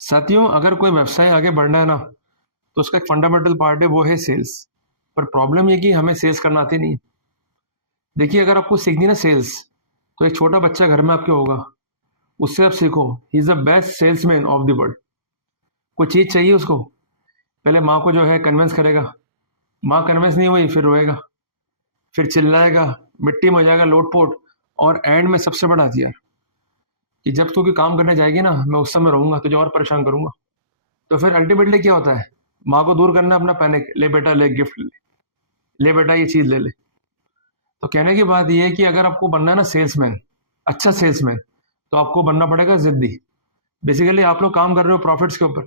साथियों, अगर कोई व्यवसाय आगे बढ़ना है ना, तो उसका एक फंडामेंटल पार्ट है, वो है सेल्स। पर प्रॉब्लम ये कि हमें सेल्स करना आती नहीं है। देखिए, अगर आपको सीखनी ना सेल्स, तो एक छोटा बच्चा घर में आपके होगा, उससे आप सीखो। He is the best salesman of the world. कोई चीज़ चाहिए उसको, पहले माँ को जो है कन्विंस करेगा। माँ कन्विंस नहीं हुई, फिर रोएगा, फिर चिल्लाएगा, मिट्टी में हो जाएगा लोटपोट। और एंड में सबसे बड़ा हथियार कि जब तू कोई काम करने जाएगी ना, मैं उस समय रहूंगा, तुझे और परेशान करूंगा। तो फिर अल्टीमेटली क्या होता है? माँ को दूर करना अपना पैनिक, ले बेटा ले गिफ्ट ले, ले बेटा ये चीज ले ले। तो कहने की बात ये है कि अगर आपको बनना है ना सेल्समैन, अच्छा सेल्समैन, तो आपको बनना पड़ेगा जिद्दी। बेसिकली आप लोग काम कर रहे हो प्रॉफिट्स के ऊपर।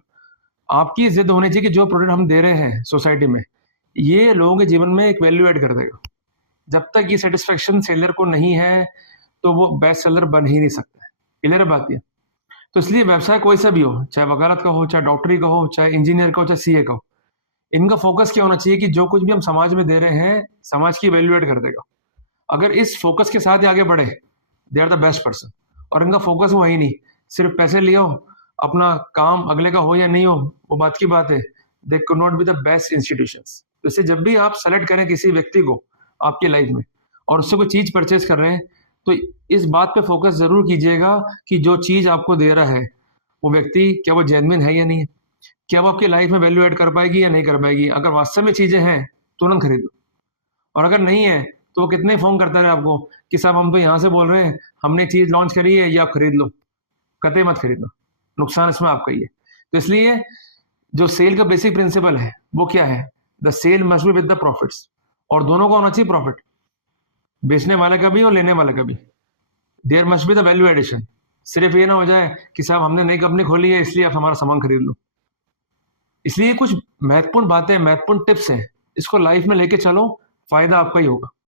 आपकी जिद होनी चाहिए कि जो प्रोडक्ट हम दे रहे हैं सोसाइटी में, ये लोगों के जीवन में एक वैल्यू ऐड कर देगा। जब तक ये सेटिस्फेक्शन सेलर को नहीं है, तो वो बेस्ट सेलर बन ही नहीं सकता है। क्लियर बात ये। तो इसलिए व्यवसाय कोई सा भी हो, चाहे वकालत का हो, चाहे डॉक्टरी का हो, चाहे इंजीनियर का हो, चाहे सीए का हो, इनका फोकस क्या होना चाहिए कि जो कुछ भी हम समाज में दे रहे हैं, समाज की वैल्यू ऐड कर देगा। अगर इस फोकस के साथ ही आगे बढ़े, they are the best person. और इनका फोकस वो है ही नहीं, सिर्फ पैसे लियो, अपना काम अगले का हो या नहीं हो वो बात की बात है। They could not be the best institutions. तो इससे जब भी आप सेलेक्ट करें किसी व्यक्ति को आपकी लाइफ में, और उससे कोई चीज परचेज कर रहे हैं, तो इस बात पे फोकस जरूर कीजिएगा कि जो चीज आपको दे रहा है वो व्यक्ति, क्या वो जेन्युइन है या नहीं है, क्या वो आपकी लाइफ में वैल्यू ऐड कर पाएगी या नहीं कर पाएगी। अगर वास्तव में चीजें हैं, तुरंत खरीदो। और अगर नहीं है, तो वो कितने फोन करता रहे आपको कि साहब हम तो यहाँ से बोल रहे हैं, हमने चीज लॉन्च करी है, ये आप खरीद लो। कतई मत खरीदना, नुकसान इसमें आपका ही है। तो इसलिए जो सेल का बेसिक प्रिंसिपल है वो क्या है? The sale must be with the profits. और दोनों को होना चाहिए प्रॉफिट, बेचने वाले का भी और लेने वाले का भी। There must be the value addition. सिर्फ ये ना हो जाए कि साहब हमने नई कंपनी खोली है इसलिए आप हमारा सामान खरीद लो। इसलिए कुछ महत्वपूर्ण बातें, महत्वपूर्ण टिप्स हैं, इसको लाइफ में लेके चलो, फायदा आपका ही होगा।